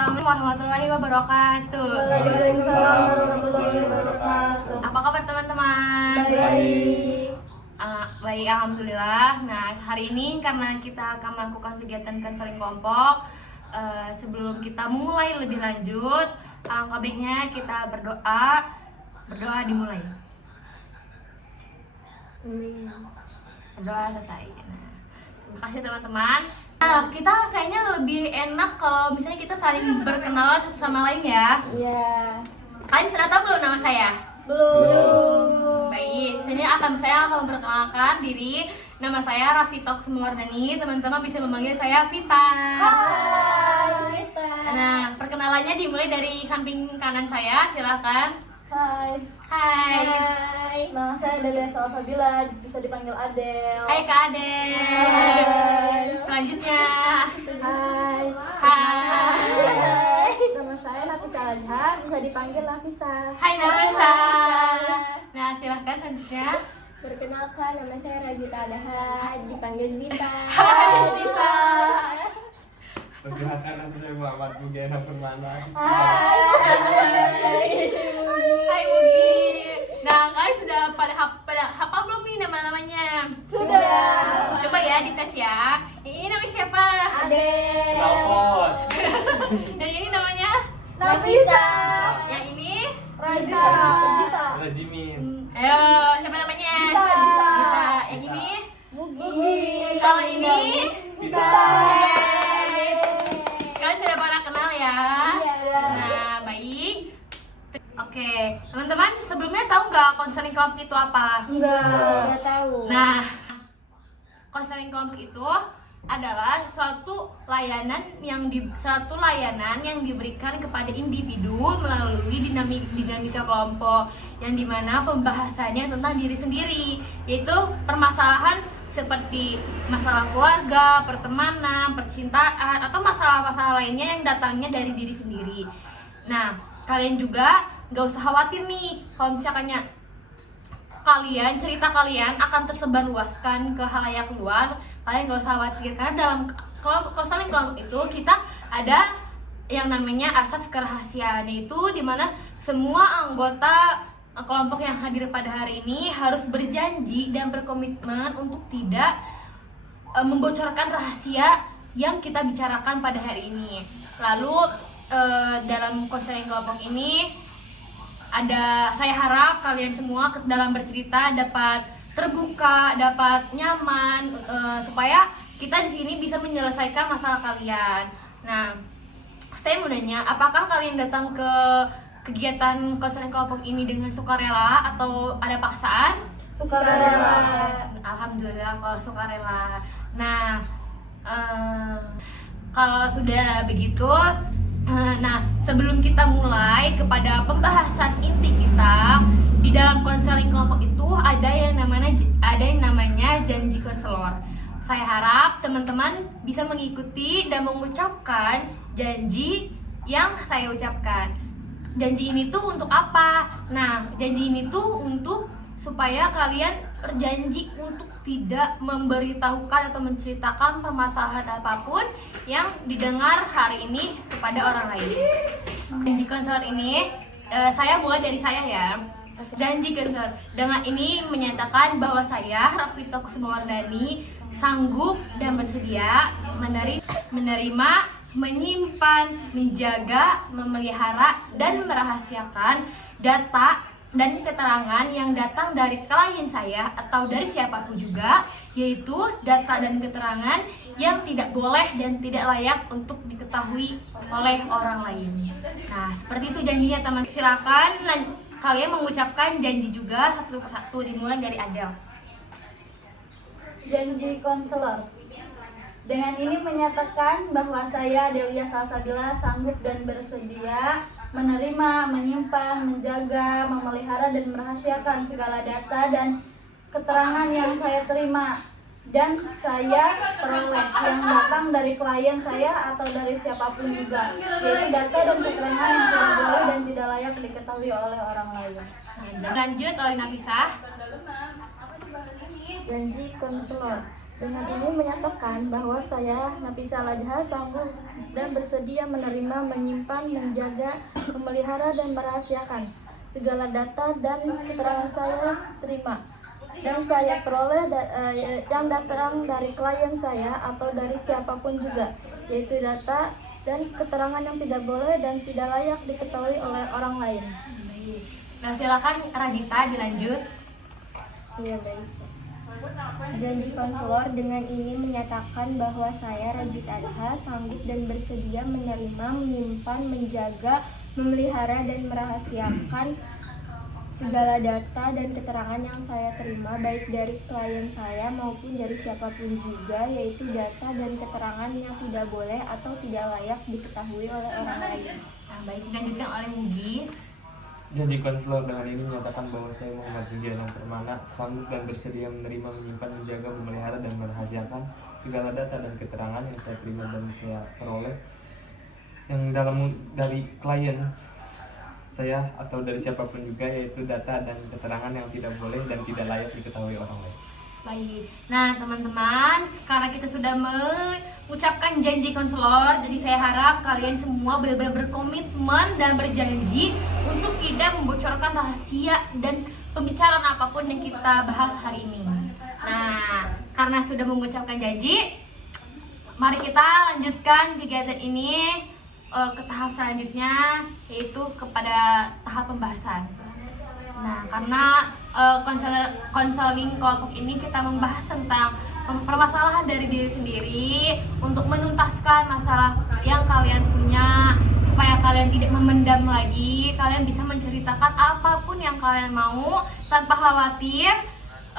Assalamualaikum warahmatullahi wabarakatuh. Waalaikumsalam warahmatullahi wabarakatuh. Apa kabar teman-teman? Baik. Baik, alhamdulillah. Nah, hari ini karena kita akan melakukan kegiatan konseling kelompok, sebelum kita mulai lebih lanjut, alangkah baiknya kita berdoa dimulai. Berdoa selesai. Nah, terima kasih teman-teman. Nah, kita kayaknya lebih enak kalau misalnya kita saling berkenalan satu sama lain ya. Iya. Kalian sudah tahu belum nama saya? Belum. Baik, saya akan memperkenalkan diri. Nama saya Rafitok Semawardani. Teman-teman bisa memanggil saya Vita. Hai, Rita. Nah, perkenalannya dimulai dari samping kanan saya. Silakan. Hai. Hai. Nama saya Delia Salsabila, bisa dipanggil Adel. Hai Kak Adel. Hai. Selanjutnya. Hai. Hai. Nama saya Nafisa Alha, bisa dipanggil Nafisa. Hai Nafisa. Nah, silahkan selanjutnya. Perkenalkan, nama saya Razita Adaha, dipanggil Zita. Hai Zita. Perkenalkan nama saya Muhammad Mugena Permana. Hai Mugi. Nah, kalian sudah pada hafal belum nih nama-namanya? Sudah. Coba ya dites ya. Ini namanya siapa? Adel. Telepon. Dan ini namanya? Nafisa. Yang ini? Razita. Rajimin. Ayo, siapa namanya? Zita. Yang ini? Mugi. Kalau ini? Vita. Yeay. Kalian sudah pada kenal ya? Iya. Nah, baik. Oke, teman-teman sebelumnya tahu nggak konseling kelompok itu apa? Enggak tahu. Nah, konseling kelompok itu adalah suatu layanan yang diberikan kepada individu melalui dinamika kelompok, yang dimana pembahasannya tentang diri sendiri, yaitu permasalahan seperti masalah keluarga, pertemanan, percintaan, atau masalah-masalah lainnya yang datangnya dari diri sendiri. Nah, kalian juga nggak usah khawatir nih kalau misalkannya cerita kalian akan tersebar luaskan ke halayak luar. Kalian nggak usah khawatir, karena dalam konseling kelompok itu kita ada yang namanya asas kerahasiaan, itu dimana semua anggota kelompok yang hadir pada hari ini harus berjanji dan berkomitmen untuk tidak membocorkan rahasia yang kita bicarakan pada hari ini. Lalu dalam konseling kelompok ini saya harap kalian semua dalam bercerita dapat terbuka, dapat nyaman, supaya kita di sini bisa menyelesaikan masalah kalian. Nah, saya mau nanya, apakah kalian datang ke kegiatan konseling kelompok ini dengan sukarela atau ada paksaan? Sukarela. Alhamdulillah kalau sukarela. Nah, kalau sudah begitu, nah sebelum kita mulai kepada pembahasan inti kita di dalam konseling kelompok itu ada yang namanya janji konselor. Saya harap teman-teman bisa mengikuti dan mengucapkan janji yang saya ucapkan. Janji ini tuh untuk apa? Nah, janji ini tuh untuk supaya kalian berjanji untuk tidak memberitahukan atau menceritakan permasalahan apapun yang didengar hari ini kepada orang lain. Janji konselor ini, saya mulai dari saya ya. Janji konselor dengan ini menyatakan bahwa saya, Rafitok Semawardani, sanggup dan bersedia menerima, menyimpan, menjaga, memelihara, dan merahasiakan data dan keterangan yang datang dari klien saya atau dari siapapun juga, yaitu data dan keterangan yang tidak boleh dan tidak layak untuk diketahui oleh orang lain. Nah, seperti itu janjinya teman. Silakan kalian mengucapkan janji juga satu persatu, dimulai dari Adel. Janji konselor. Dengan ini menyatakan bahwa saya Delia Salsabila sanggup dan bersedia menerima, menyimpan, menjaga, memelihara, dan merahasiakan segala data dan keterangan yang saya terima dan saya peroleh yang datang dari klien saya atau dari siapapun juga, yaitu data dan keterangan yang tidak boleh dan tidak layak diketahui oleh orang lain. Lanjut oleh Nafisa. Janji konselor. Dengan ini menyatakan bahwa saya, Nafisa Ladha, sanggup dan bersedia menerima, menyimpan, menjaga, memelihara, dan merahasiakan segala data dan keterangan saya terima dan saya peroleh yang datang dari klien saya atau dari siapapun juga, yaitu data dan keterangan yang tidak boleh dan tidak layak diketahui oleh orang lain. Nah, silakan Radita dilanjut. Iya, baik. Janji konselor dengan ini menyatakan bahwa saya, Radita Adha, sanggup dan bersedia menerima, menyimpan, menjaga, memelihara, dan merahasiakan segala data dan keterangan yang saya terima baik dari klien saya maupun dari siapapun juga, yaitu data dan keterangan yang tidak boleh atau tidak layak diketahui oleh orang lain. Nah, baik, dilanjutkan oleh Mugi. Janji konselor dengan ini menyatakan bahwa saya Muhammad Mugiana Permana sanggup dan bersedia menerima, menyimpan, menjaga, memelihara, dan merahasiakan segala data dan keterangan yang saya terima dan saya peroleh yang dari klien saya atau dari siapapun juga, yaitu data dan keterangan yang tidak boleh dan tidak layak diketahui orang lain. Baik. Nah, teman-teman, sekarang kita sudah mengucapkan janji konselor. Jadi saya harap kalian semua benar-benar berkomitmen dan berjanji untuk tidak membocorkan rahasia dan pembicaraan apapun yang kita bahas hari ini. Nah, karena sudah mengucapkan janji, mari kita lanjutkan kegiatan ini ke tahap selanjutnya, yaitu kepada tahap pembahasan. Nah, karena konseling kelompok ini kita membahas tentang permasalahan dari diri sendiri untuk menuntaskan masalah yang kalian punya, supaya kalian tidak memendam lagi, kalian bisa menceritakan apapun yang kalian mau tanpa khawatir.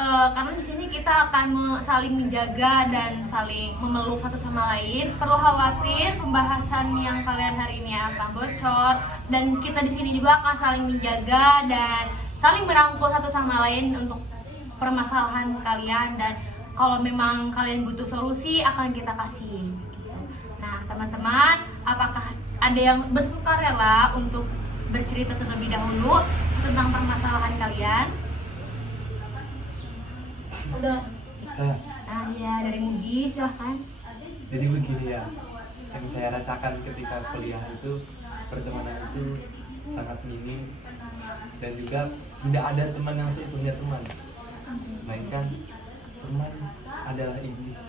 Karena di sini kita akan saling menjaga dan saling memeluk satu sama lain. Perlu khawatir pembahasan yang kalian hari ini akan bocor, dan kita di sini juga akan saling menjaga dan saling merangkul satu sama lain untuk permasalahan kalian, dan kalau memang kalian butuh solusi akan kita kasih. Nah, teman-teman, apakah ada yang bersukarela untuk bercerita terlebih dahulu tentang permasalahan kalian? Udah. Saya, Nah, ya, dari Mugi, silahkan. jadi begini ya, yang saya rasakan ketika kuliah itu, pertemanan itu sangat minim dan juga tidak ada teman yang seutuhnya teman, melainkan teman adalah iblis,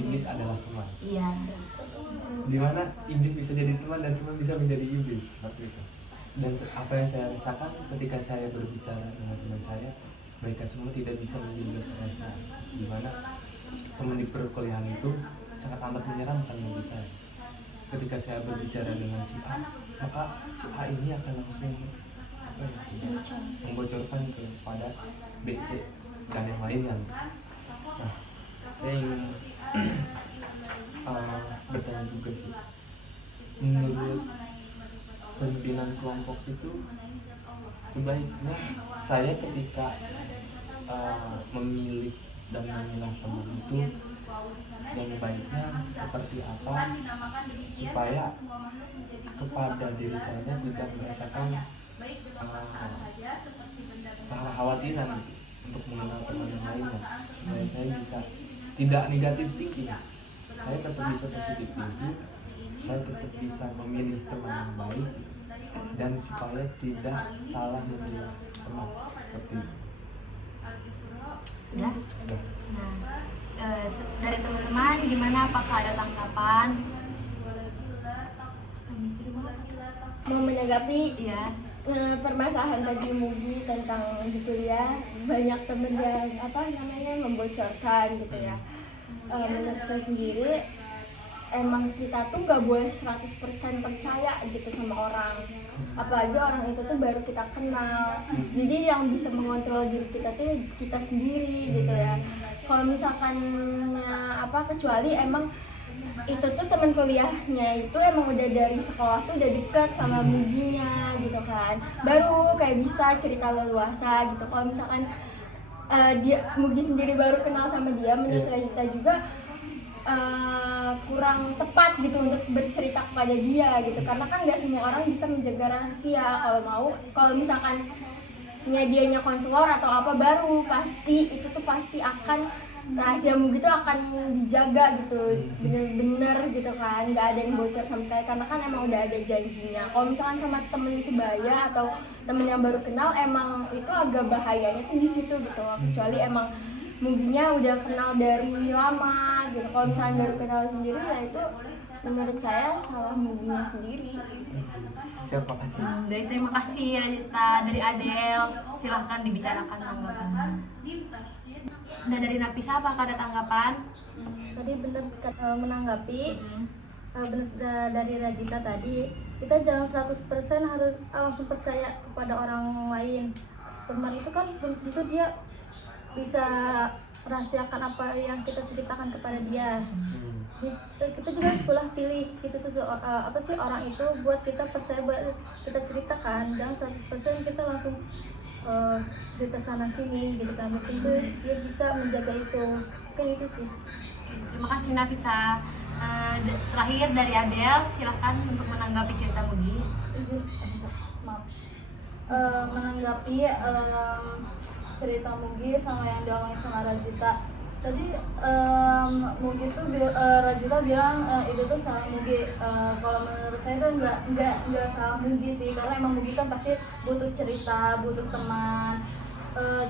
iblis adalah teman. Iya. Dimana iblis bisa jadi teman dan teman bisa menjadi iblis, seperti itu. Dan apa yang saya rasakan ketika saya berbicara dengan teman saya, mereka semua tidak bisa menjaga perasaan. Dimana teman di perkuliahan itu sangat amat menyeramkan bagi saya. Ketika saya berbicara dengan si A, maka si A ini akan langsung membocorkan kepada B, C, dan yang lainnya. Nah, saya ingin bertanya juga sih, menurut pimpinan kelompok itu sebaiknya saya ketika memilih dan memilah teman itu yang baiknya seperti apa supaya kepada diri saya tidak merasakan kekhawatiran untuk mengenal teman yang lainnya, supaya saya bisa tidak negatif thinking, saya tetap bisa positif thinking, saya tetap bisa memilih teman yang baik, dan supaya tidak salah memilih teman seperti itu. Udah? Nah, dari teman-teman gimana, apakah ada tanggapan? Mau menanggapi Iya. permasalahan tadi Mugi tentang di kuliah banyak temen yang membocorkan gitu ya. Menurut saya sendiri emang kita tuh nggak boleh 100% percaya gitu sama orang, apalagi orang itu tuh baru kita kenal. Jadi yang bisa mengontrol diri kita tuh kita sendiri gitu ya. Kalau misalkan kecuali emang itu tuh teman kuliahnya itu emang udah dari sekolah tuh udah deket sama Muginya gitu kan, baru kayak bisa cerita leluasa gitu. Kalau misalkan Mugi sendiri baru kenal sama dia, menurut kita juga kurang tepat gitu untuk bercerita kepada dia gitu, karena kan nggak semua orang bisa menjaga rahasia. Kalau misalkan dianya konselor atau apa, baru pasti itu tuh pasti akan rahasia Mugi itu akan dijaga gitu, bener-bener gitu kan, nggak ada yang bocor sama sekali karena kan emang udah ada janjinya. Kalau misalkan sama temen sebaya atau temen yang baru kenal, emang itu agak bahayanya tuh di situ gitu loh. Kecuali emang Muginya udah kenal dari lama gitu. Kalau misalkan baru kenal sendiri ya itu menurut saya salah Muginya sendiri. Siapa kasih? Dari terima kasih Radita, dari Adel, silahkan dibicarakan tanggapan. Dan dari Nafisa apakah ada tanggapan? Tadi bener menanggapi dari Radita tadi, kita jangan 100% harus langsung percaya kepada orang lain. Teman itu kan belum tentu dia bisa rahasiakan apa yang kita ceritakan kepada dia. Kita juga harus pilih itu apa sih orang itu buat kita percaya, buat kita ceritakan. Jangan 100% kita langsung cerita sana sini gitu kan. Mungkin tuh dia bisa menjaga itu. Mungkin itu sih. Terima kasih Nafisa. Terakhir dari Adel, silahkan untuk menanggapi cerita Mugi. Maaf. Menanggapi cerita Mugi sama yang diomongin sama Razita. Tadi Mugi tuh Razita bilang itu tuh salah Mugi. Kalau menurut saya tuh enggak salah Mugi sih, karena emang Mugi kan pasti butuh cerita, butuh teman.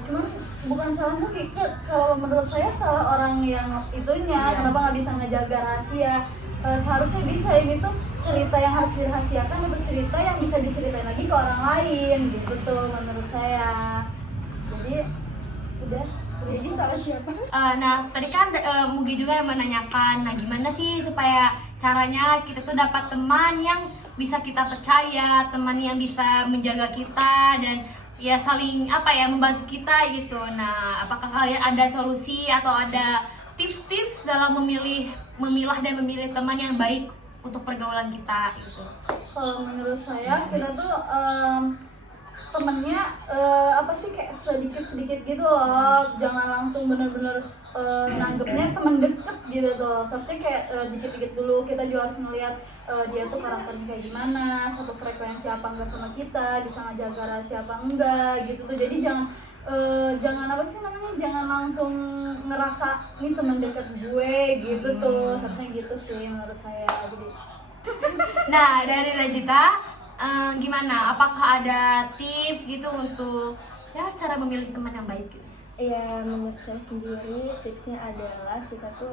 Cuman bukan salah Mugi, kalau menurut saya salah orang yang itunya. Kenapa nggak bisa ngejaga rahasia? Seharusnya bisa, ini tuh cerita yang harus dirahasiakan untuk cerita yang bisa diceritain lagi ke orang lain gitu tuh menurut saya. Jadi udah. Jadi salah siapa? Nah, tadi kan Mugi juga yang menanyakan, nah gimana sih supaya caranya kita tuh dapat teman yang bisa kita percaya, teman yang bisa menjaga kita dan ya saling membantu kita gitu. Nah, apakah kalian ada solusi atau ada tips-tips dalam memilah dan memilih teman yang baik untuk pergaulan kita gitu? Kalau menurut saya kita tuh temennya kayak sedikit gitu loh, jangan langsung bener-bener nanggepnya teman deket gitu tuh. Seharusnya kayak dikit-dikit dulu. Kita juga harus ngeliat dia tuh karakternya kayak gimana, satu frekuensi apa enggak sama kita, bisa ngejaga rahasia apa enggak gitu tuh. Jadi jangan jangan langsung ngerasa ini teman dekat gue gitu tuh. Seharusnya gitu sih menurut saya. Jadi Nah, dari Rajita, gimana? Apakah ada tips gitu untuk cara memilih teman yang baik gitu? ya menurut saya sendiri tipsnya adalah kita tuh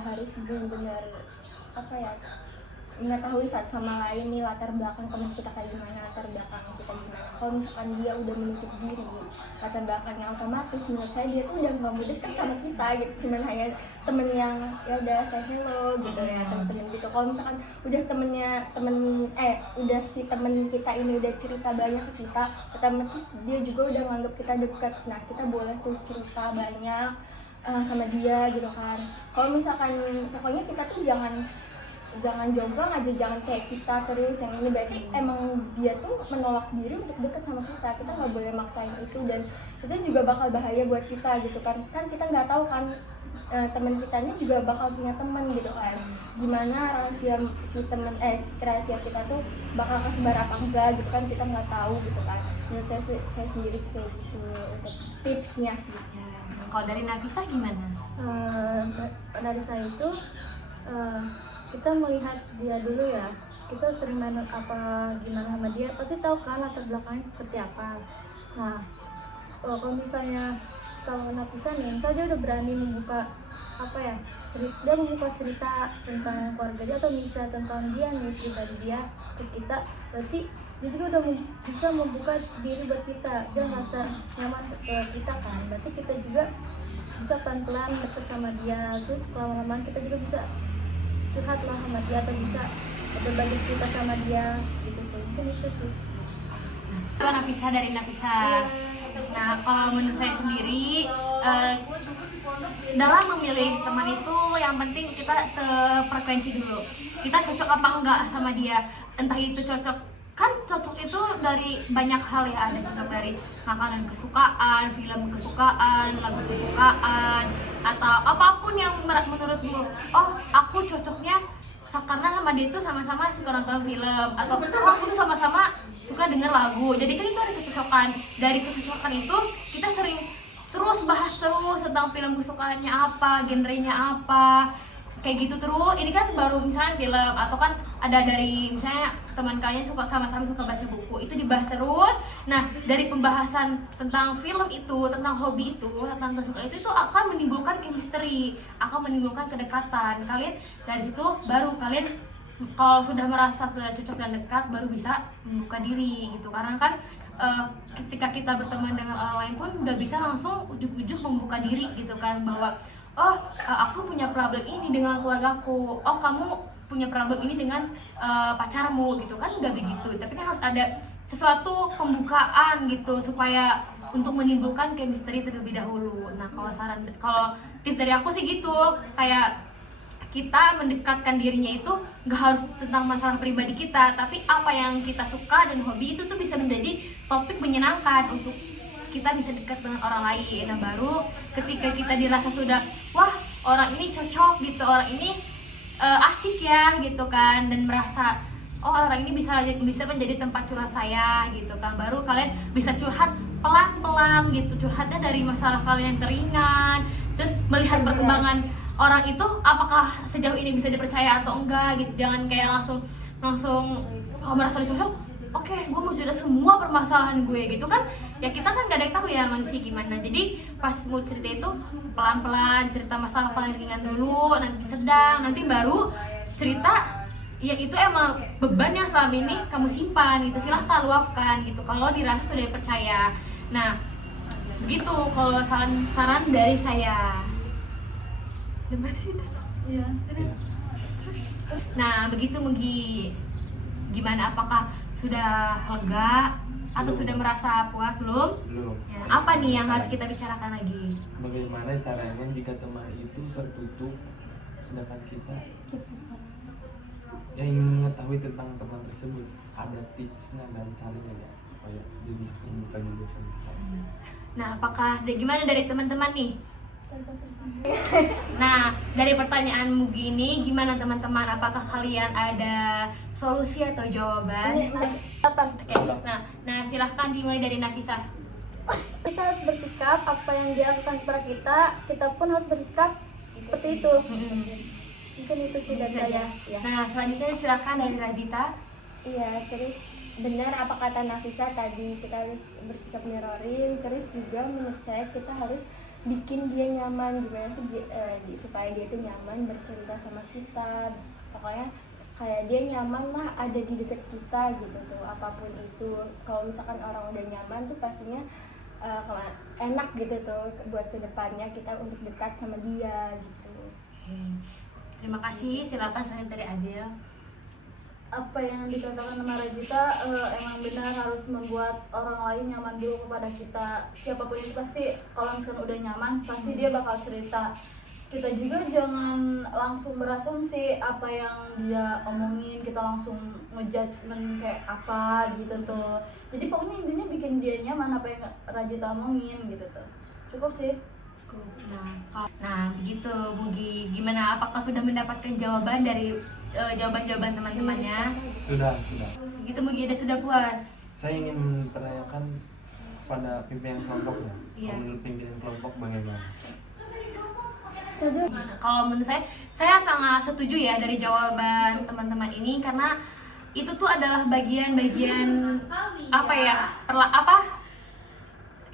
harus benar-benar mengetahui satu sama lain nih latar belakang teman kita kayak gimana, latar belakang kita gimana. Kalau misalkan dia udah menutup diri latar belakangnya, otomatis menurut saya dia tuh udah nggak mau deket sama kita gitu, cuman hanya temen yang ya udah say hello gitu ya, temen-temen gitu. Kalau misalkan udah udah si temen kita ini udah cerita banyak ke kita, otomatis dia juga udah nganggap kita dekat. Nah kita boleh tuh cerita banyak sama dia gitu kan. Kalau misalkan pokoknya kita tuh jangan jomblang aja, jangan kayak kita terus yang ini, berarti emang dia tuh menolak diri untuk dekat sama kita. Kita nggak boleh maksain itu, dan itu juga bakal bahaya buat kita gitu kan kita nggak tahu kan teman kita ini juga bakal punya teman gitu kan, gimana rahasia si temen rahasia kita tuh bakal kesebar apa enggak gitu kan, kita nggak tahu gitu kan. Menurut saya sendiri kayak gitu untuk tipsnya sih. Kalau dari Nafisa gimana? Dari saya itu kita melihat dia dulu ya, kita sering main gimana sama dia, pasti tahu kan latar belakangnya seperti apa. Nah kalau misalnya kalau Nafisa nih, misalnya dia udah berani membuka dia membuka cerita tentang keluarga dia atau bisa tentang dia nih, pribadi dia ke kita, berarti dia juga udah bisa membuka diri buat kita, dia merasa nyaman ke kita kan, berarti kita juga bisa pelan-pelan dekat sama dia, terus lama-lama kita juga bisa curhat lah sama dia atau bisa berbagi cerita sama dia gitu tuh. Mungkin itu sih. Itu Nafisa dari Nafisa. Nah, kalau menurut saya sendiri dalam memilih teman itu yang penting kita sefrekuensi dulu. Kita cocok apa enggak sama dia. Entah itu cocok, kan cocok itu dari banyak hal ya, ada cocok dari makanan kesukaan, film kesukaan, lagu kesukaan, atau apapun yang menurutmu, oh aku cocoknya karena sama dia itu sama-sama suka nonton film, atau aku tuh sama-sama suka denger lagu. Jadi kan itu ada kecocokan. Dari kecocokan itu kita sering bahas terus tentang film kesukaannya apa, genrenya apa, kayak gitu terus. Ini kan baru misalnya film, atau kan ada dari misalnya teman kalian suka sama-sama suka baca buku, itu dibahas terus. Nah, dari pembahasan tentang film itu, tentang hobi itu, tentang kesukaan itu akan menimbulkan chemistry, akan menimbulkan kedekatan. Kalian dari situ baru kalian kalau sudah merasa sudah cocok dan dekat, baru bisa membuka diri gitu. Karena kan ketika kita berteman dengan orang lain pun nggak bisa langsung ujuk-ujuk membuka diri gitu kan, bahwa aku punya problem ini dengan keluargaku, kamu punya problem ini dengan pacarmu gitu kan, nggak begitu. Tapi kan harus ada sesuatu pembukaan gitu supaya untuk menimbulkan chemistry terlebih dahulu. Nah, kalau tips dari aku sih gitu, kayak kita mendekatkan dirinya itu nggak harus tentang masalah pribadi kita, tapi apa yang kita suka dan hobi itu tuh bisa menjadi topik menyenangkan untuk kita bisa dekat dengan orang lain. Nah, baru ketika kita dirasa sudah, wah orang ini cocok gitu, orang ini asik ya gitu kan, dan merasa orang ini bisa menjadi tempat curhat saya gitu kan, baru kalian bisa curhat pelan-pelan gitu, curhatnya dari masalah kalian yang teringan, terus melihat perkembangan orang itu apakah sejauh ini bisa dipercaya atau enggak gitu. Jangan kayak langsung kalau merasa cocok, oke, gue mau cerita semua permasalahan gue gitu kan, ya kita kan gak ada yang tahu ya manusia gimana. Jadi pas mau cerita itu pelan-pelan, cerita masalah paling ringan dulu, nanti sedang, nanti baru cerita ya itu emang beban yang selama ini kamu simpan gitu, silahkan luapkan gitu kalau dirasa sudah percaya. Nah begitu kalau saran dari saya. Iya. Nah begitu Mugi, gimana, apakah sudah lega atau Belum. sudah merasa puas? Belum? Belum. Ya, apa nih yang harus kita bicarakan lagi? Bagaimana caranya jika teman itu tertutup, sedangkan kita yang ingin mengetahui tentang teman tersebut, ada tipsnya dan caranya ya, supaya dia bisa membuka diri sendiri. Nah, apakah gimana dari teman-teman nih? Nah, dari pertanyaan Mugi ini, gimana teman-teman? Apakah kalian ada solusi atau jawaban? Oke, nah silahkan dimulai dari Nafisa. Kita harus bersikap apa yang dia lakukan kepada kita pun harus bersikap seperti itu. Mungkin itu sih dari saya. Ya. Nah, selanjutnya silahkan dari Razita. Iya, terus benar apa kata Nafisa tadi, kita harus bersikap mirroring, terus juga menurut saya kita harus bikin dia nyaman. Gimana sih supaya dia tuh nyaman bercerita sama kita, pokoknya kayak dia nyaman lah ada di dekat kita gitu tuh, apapun itu. Kalau misalkan orang udah nyaman tuh pastinya enak gitu tuh buat kedepannya kita untuk dekat sama dia gitu. Oke. Terima kasih, silakan selanjutnya dari Adil. Apa yang dikatakan sama Rajita emang benar, harus membuat orang lain nyaman dulu kepada kita. Siapapun itu pasti kalau misalkan udah nyaman pasti dia bakal cerita. Kita juga jangan langsung berasumsi apa yang dia omongin, kita langsung ngejudgement kayak apa gitu tuh. Jadi pokoknya intinya bikin dia nyaman apa yang Rajita omongin gitu tuh. Cukup sih. Nah begitu Mugi, gimana, apakah sudah mendapatkan jawaban dari jawaban-jawaban teman-temannya? Sudah. Gitu Mugi, sudah puas? Saya ingin menanyakan kepada pimpinan kelompoknya. Iya. Menurut pimpinan kelompok bagaimana? Kalau menurut saya sangat setuju ya dari jawaban teman-teman ini, karena itu tuh adalah bagian-bagian apa ya,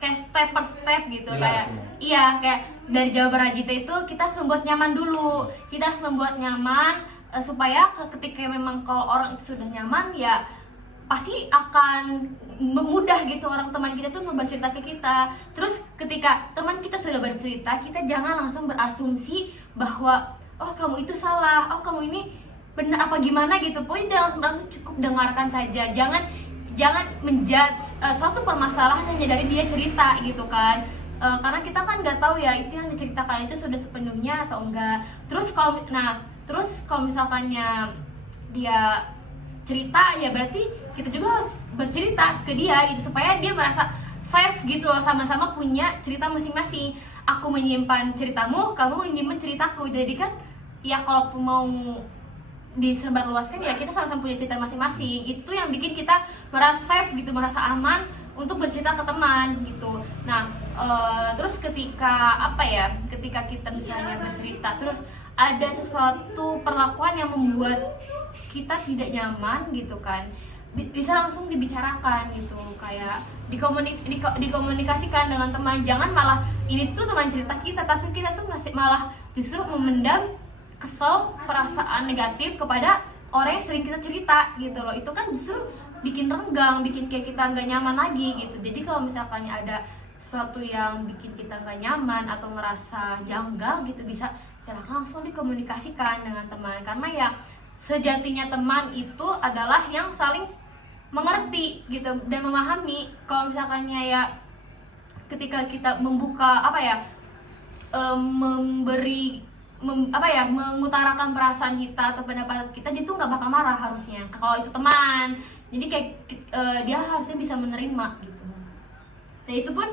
kayak step per step gitu. Kayak dari jawaban Rajita itu kita harus membuat nyaman dulu, kita harus membuat nyaman supaya ketika memang kalau orang itu sudah nyaman ya pasti akan mudah gitu orang teman kita tuh bercerita ke kita. Terus ketika teman kita sudah bercerita, kita jangan langsung berasumsi bahwa oh kamu itu salah, oh kamu ini benar apa gimana gitu. Pokoknya jangan cukup dengarkan saja, jangan menjudge suatu permasalahan hanya dari dia cerita gitu kan. Karena kita kan nggak tahu ya itu yang diceritakan itu sudah sepenuhnya atau enggak. Terus kalau misalkannya dia cerita ya berarti kita juga harus bercerita ke dia gitu, supaya dia merasa safe gitu loh, sama-sama punya cerita masing-masing. Aku menyimpan ceritamu, kamu menyimpan ceritaku. Jadi kan ya kalau mau disebarluaskan ya kita sama-sama punya cerita masing-masing. Itu yang bikin kita merasa safe gitu, merasa aman untuk bercerita ke teman gitu. Nah, terus ketika kita misalnya bercerita terus ada sesuatu perlakuan yang membuat kita tidak nyaman gitu kan, bisa langsung dibicarakan gitu, kayak dikomunikasikan dengan teman. Jangan malah ini tuh teman cerita kita tapi kita tuh masih malah justru memendam kesel, perasaan negatif kepada orang yang sering kita cerita gitu loh. Itu kan justru bikin renggang, bikin kayak kita nggak nyaman lagi gitu. Jadi kalau misalkan ada sesuatu yang bikin kita nggak nyaman atau ngerasa janggal gitu, bisa silakan langsung dikomunikasikan dengan teman, karena ya sejatinya teman itu adalah yang saling mengerti gitu dan memahami. Kalau misalkannya ya ketika kita membuka mengutarakan perasaan kita atau pendapat kita, dia tuh nggak bakal marah harusnya kalau itu teman. Jadi kayak dia harusnya bisa menerima gitu. Dan itu pun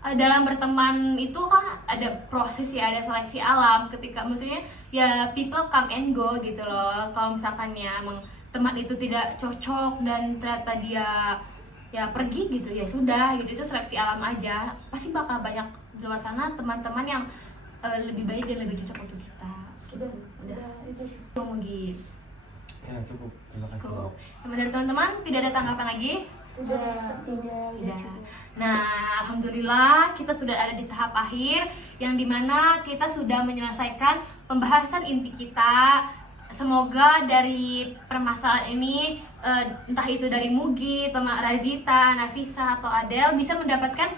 dalam berteman itu kan ada proses ya, ada seleksi alam. Ketika maksudnya ya people come and go gitu loh. Kalau misalkan ya emang teman itu tidak cocok dan ternyata dia ya pergi gitu, ya sudah gitu, itu seleksi alam aja. Pasti bakal banyak di luar sana teman-teman yang lebih baik dan lebih cocok untuk kita gitu. Udah itu. ngomong gitu. Ya cukup, terima kasih. Cukup. Teman dari teman-teman tidak ada tanggapan lagi? Tidak. Nah, alhamdulillah kita sudah ada di tahap akhir yang dimana kita sudah menyelesaikan pembahasan inti kita. Semoga dari permasalahan ini entah itu dari Mugi, teman Razita, Nafisa atau Adel bisa mendapatkan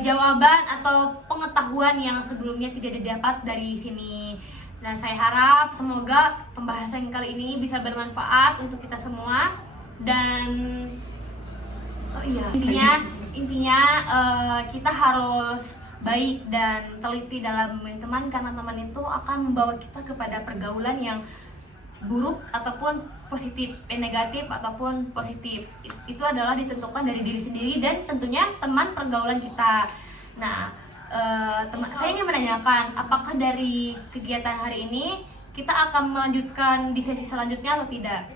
jawaban atau pengetahuan yang sebelumnya tidak didapat dari sini. Dan saya harap semoga pembahasan kali ini bisa bermanfaat untuk kita semua. Dan intinya kita harus baik dan teliti dalam memilih teman, karena teman itu akan membawa kita kepada pergaulan yang buruk ataupun positif, negatif ataupun positif. Itu adalah ditentukan dari diri sendiri dan tentunya teman pergaulan kita. Nah, saya ingin menanyakan, apakah dari kegiatan hari ini kita akan melanjutkan di sesi selanjutnya atau tidak?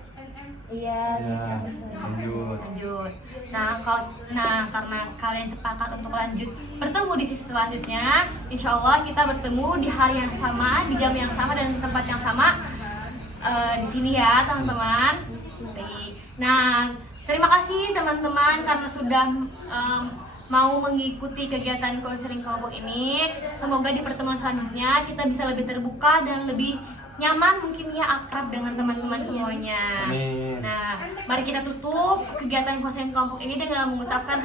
Iya, bisa Ya, sesuai. lanjut. Nah, karena kalian sepakat untuk lanjut bertemu di sesi selanjutnya, insya Allah kita bertemu di hari yang sama, di jam yang sama dan tempat yang sama di sini ya teman-teman. Baik. Nah, terima kasih teman-teman karena sudah mau mengikuti kegiatan konseling kelompok ini. Semoga di pertemuan selanjutnya kita bisa lebih terbuka dan lebih nyaman, mungkin ya akrab dengan teman-teman semuanya. Amin. Nah, mari kita tutup kegiatan konseling kelompok ini dengan mengucapkan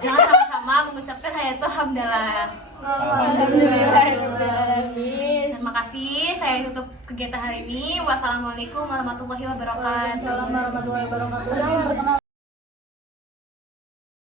sama-sama mengucapkan hayatul hamdalah. Alhamdulillahirobbilalamin. Terima kasih. Saya tutup kegiatan hari ini. Wassalamualaikum warahmatullahi wabarakatuh. Waalaikumsalam warahmatullahi wabarakatuh.